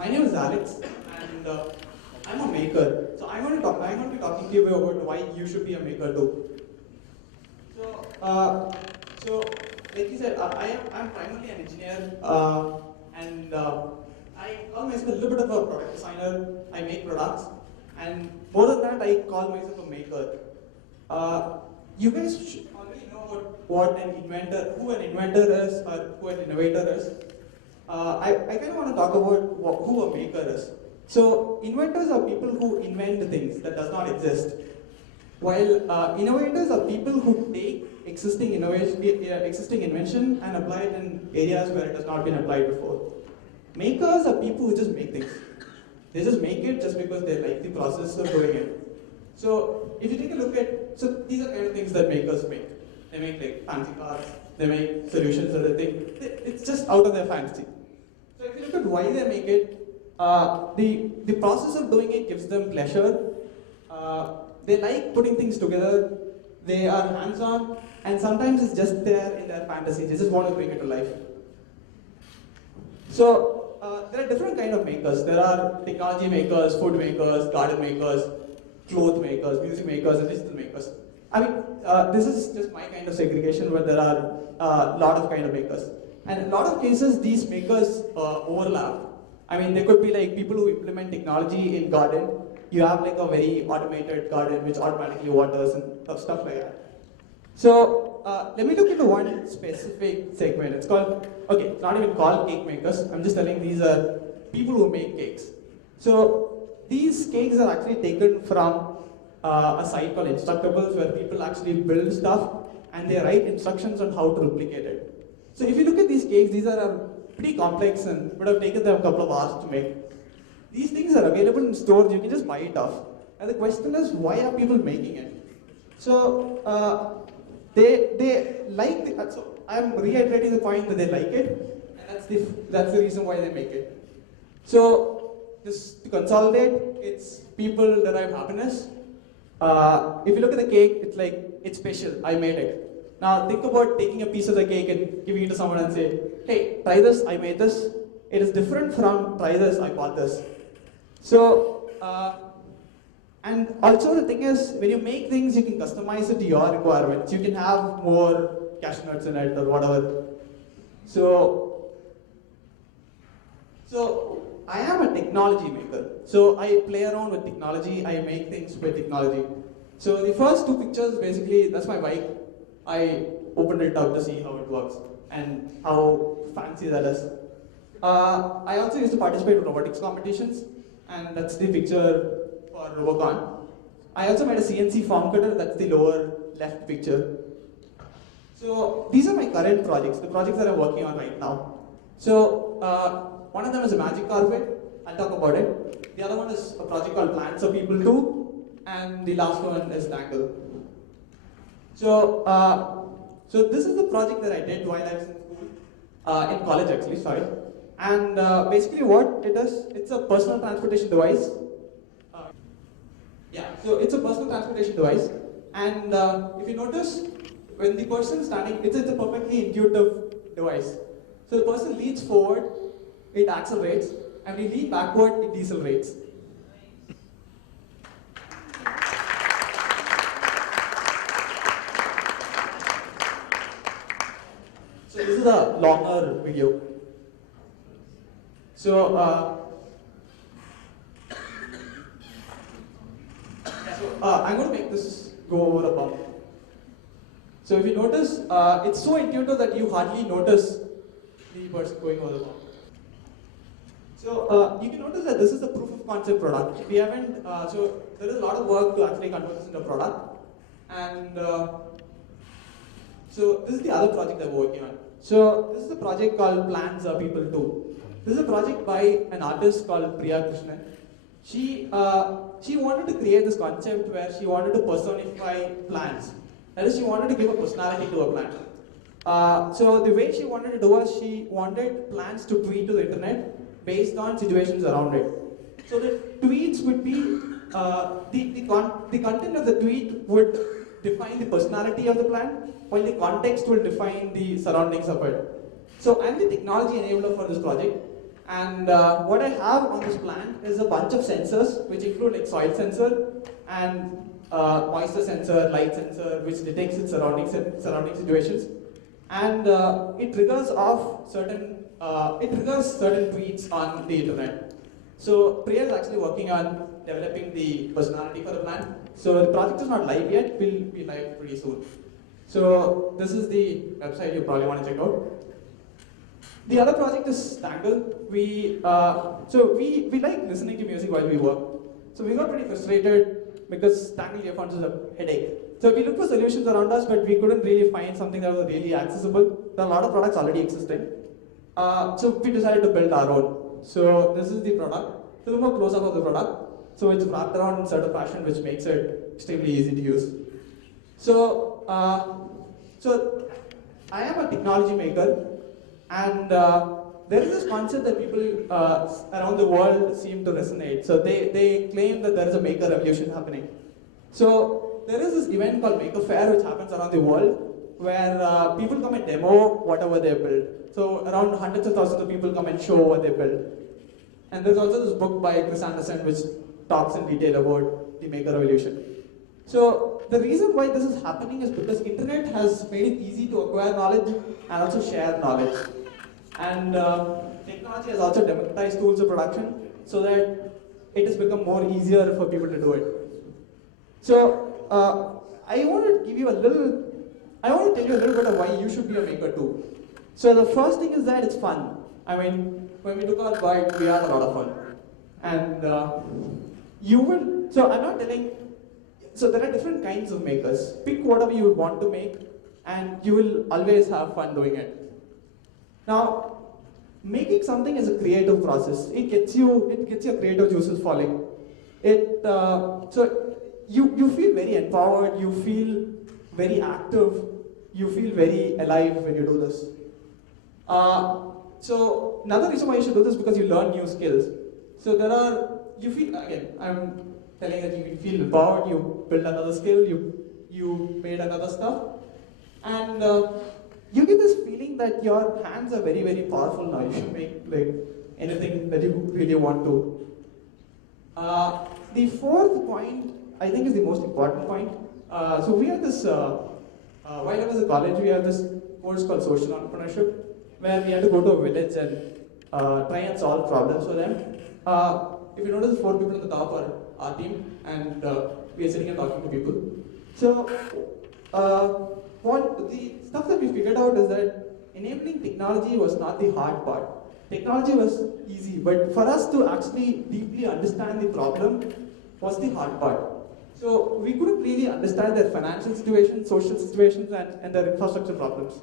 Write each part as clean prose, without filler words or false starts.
My name is Alex, and I'm a maker. So I'm going to be talking to you about why you should be a maker too. So like you said, I'm primarily an engineer, and I call myself a little bit of a product designer. I make products, and more than that, I call myself a maker. You guys should already know about who an inventor is, or who an innovator is. I kind of want to talk about who a maker is. So inventors are people who invent things that does not exist, while innovators are people who take existing invention and apply it in areas where it has not been applied before. Makers are people who just make things. They just make it just because they like the process of doing it. So if you take a look at, so these are kind of things that makers make. They make like fancy cars, they make solutions that they think, it's just out of their fantasy. So if you look at why they make it, the process of doing it gives them pleasure. They like putting things together. They are hands-on, and sometimes it's just there in their fantasy. They just want to bring it to life. So there are different kind of makers. There are technology makers, food makers, garden makers, cloth makers, music makers, and digital makers. I mean, this is just my kind of segregation, where there are a lot of kind of makers. And in a lot of cases, these makers overlap. I mean, they could be like people who implement technology in garden. You have like a very automated garden which automatically waters and stuff like that. So let me look into one specific segment. It's called, okay, it's not even called cake makers. I'm just telling these are people who make cakes. So these cakes are actually taken from a site called Instructables, where people actually build stuff and they write instructions on how to replicate it. So if you look at these cakes, these are pretty complex and would have taken them a couple of hours to make. These things are available in stores, you can just buy it off. And the question is, why are people making it? So they like the, so I'm reiterating the point that they like it, and that's the reason why they make it. So just to consolidate, it's people derive happiness. If you look at the cake, it's like, it's special, I made it. Now think about taking a piece of the cake and giving it to someone and say, hey, try this, I made this. It is different from try this, I bought this. So, and also the thing is, when you make things, you can customize it to your requirements. You can have more cashew nuts in it or whatever. So I am a technology maker. So I play around with technology, I make things with technology. So the first two pictures, basically, that's my bike. I opened it up to see how it works and how fancy that is. I also used to participate in robotics competitions, and that's the picture for Robocup. I also made a CNC form cutter, that's the lower left picture. So these are my current projects, the projects that I'm working on right now. So one of them is a magic carpet, I'll talk about it. The other one is a project called Plants for People Too, and the last one is Tangle. So this is the project that I did while I was in school, in college actually, sorry. And basically what it is, it's a personal transportation device. So it's a personal transportation device. And if you notice, when the person is standing, it's a perfectly intuitive device. So the person leans forward, it accelerates, and when you lean backward, it decelerates. So this is a longer video. So, I'm going to make this go over a bump. So if you notice, it's so intuitive that you hardly notice the person going over the bump. So you can notice that this is the proof of concept product. We haven't, so there is a lot of work to actually convert this into a product. And so this is the other project that we're working on. So this is a project called Plants for People Too. This is a project by an artist called Preengagement. She wanted to create this concept where she wanted to personify plants. That is, she wanted to give a personality to a plant. So the way she wanted to do was, she wanted plants to tweet to the internet based on situations around it. So the tweets would be, the content of the tweet would define the personality of the plant, while the context will define the surroundings of it. So I'm the technology enabler for this project, And what I have on this plant is a bunch of sensors, which include like soil sensor and moisture sensor, light sensor, which detects its surrounding situations, and it triggers certain tweets on the internet. So Priya is actually working on developing the personality for the plant. So the project is not live yet; will be live pretty soon. So this is the website you probably want to check out. The other project is Tangle. We like listening to music while we work. So we got pretty frustrated because Tangle earphones is a headache. So we looked for solutions around us, but we couldn't really find something that was really accessible. There are a lot of products already existing. So we decided to build our own. So this is the product. So a little more close up of the product. So it's wrapped around in certain fashion, which makes it extremely easy to use. So I am a technology maker, and there is this concept that people around the world seem to resonate. So they claim that there is a maker revolution happening. So there is this event called Maker Fair, which happens around the world, where people come and demo whatever they build. So around hundreds of thousands of people come and show what they build. And there's also this book by Chris Anderson, which talks in detail about the maker revolution. So the reason why this is happening is because internet has made it easy to acquire knowledge and also share knowledge. And technology has also democratized tools of production so that it has become more easier for people to do it. So I want to tell you a little bit of why you should be a maker too. So the first thing is that it's fun. I mean, when we took our bike, we had a lot of fun. And so I'm not telling, so there are different kinds of makers. Pick whatever you want to make, and you will always have fun doing it. Now, making something is a creative process. It gets your creative juices falling. So you feel very empowered, you feel very active, you feel very alive when you do this. So another reason why you should do this is because you learn new skills. So I'm telling that you feel empowered, you build another skill, you made another stuff, and you get this feeling that your hands are very, very powerful now. You should make like anything that you really want to. The fourth point, I think, is the most important point. So we have this, while I was in college, we have this course called social entrepreneurship, where we had to go to a village and try and solve problems for them. If you notice, 4 people at the top are our team, and we are sitting and talking to people. So what the stuff that we figured out is that enabling technology was not the hard part. Technology was easy, but for us to actually deeply understand the problem was the hard part. So we couldn't really understand their financial situations, social situations, and their infrastructure problems.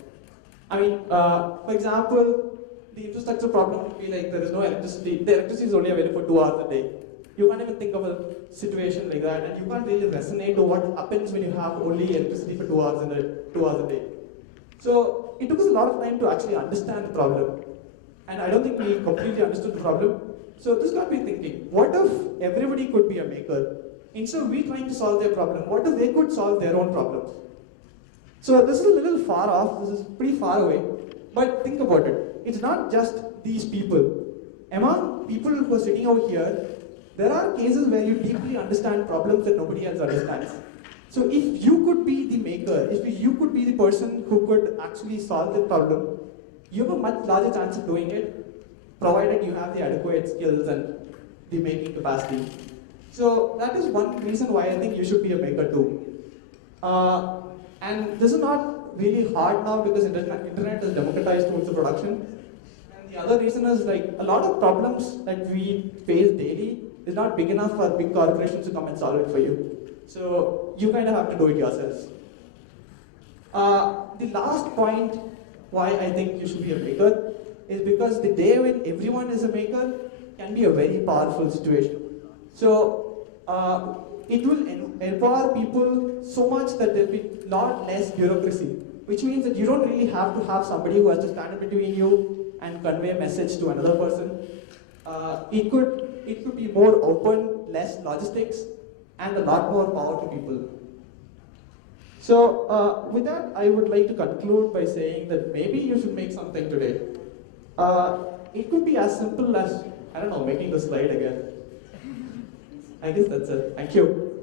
I mean, for example, the infrastructure problem would be like there is no electricity. The electricity is only available for 2 hours a day. You can't even think of a situation like that, and you can't really resonate to what happens when you have only electricity for 2 hours a day. So it took us a lot of time to actually understand the problem, and I don't think we completely understood the problem. So this got me thinking: what if everybody could be a maker? Instead of we trying to solve their problem, what if they could solve their own problems? So this is a little far off. This is pretty far away, but think about it. It's not just these people. Among people who are sitting over here, there are cases where you deeply understand problems that nobody else understands. So if you could be the maker, if you could be the person who could actually solve the problem, you have a much larger chance of doing it, provided you have the adequate skills and the making capacity. So that is one reason why I think you should be a maker too. And this is not really hard now because internet has democratized tools of production. And the other reason is like a lot of problems that we face daily is not big enough for big corporations to come and solve it for you. So you kind of have to do it yourselves. The last point why I think you should be a maker is because the day when everyone is a maker can be a very powerful situation. So it will empower people so much that there will be a lot less bureaucracy, which means that you don't really have to have somebody who has to stand in between you and convey a message to another person. It could be more open, less logistics, and a lot more power to people. So with that, I would like to conclude by saying that maybe you should make something today. it could be as simple as, I don't know, making the slide again. I guess that's it. Thank you.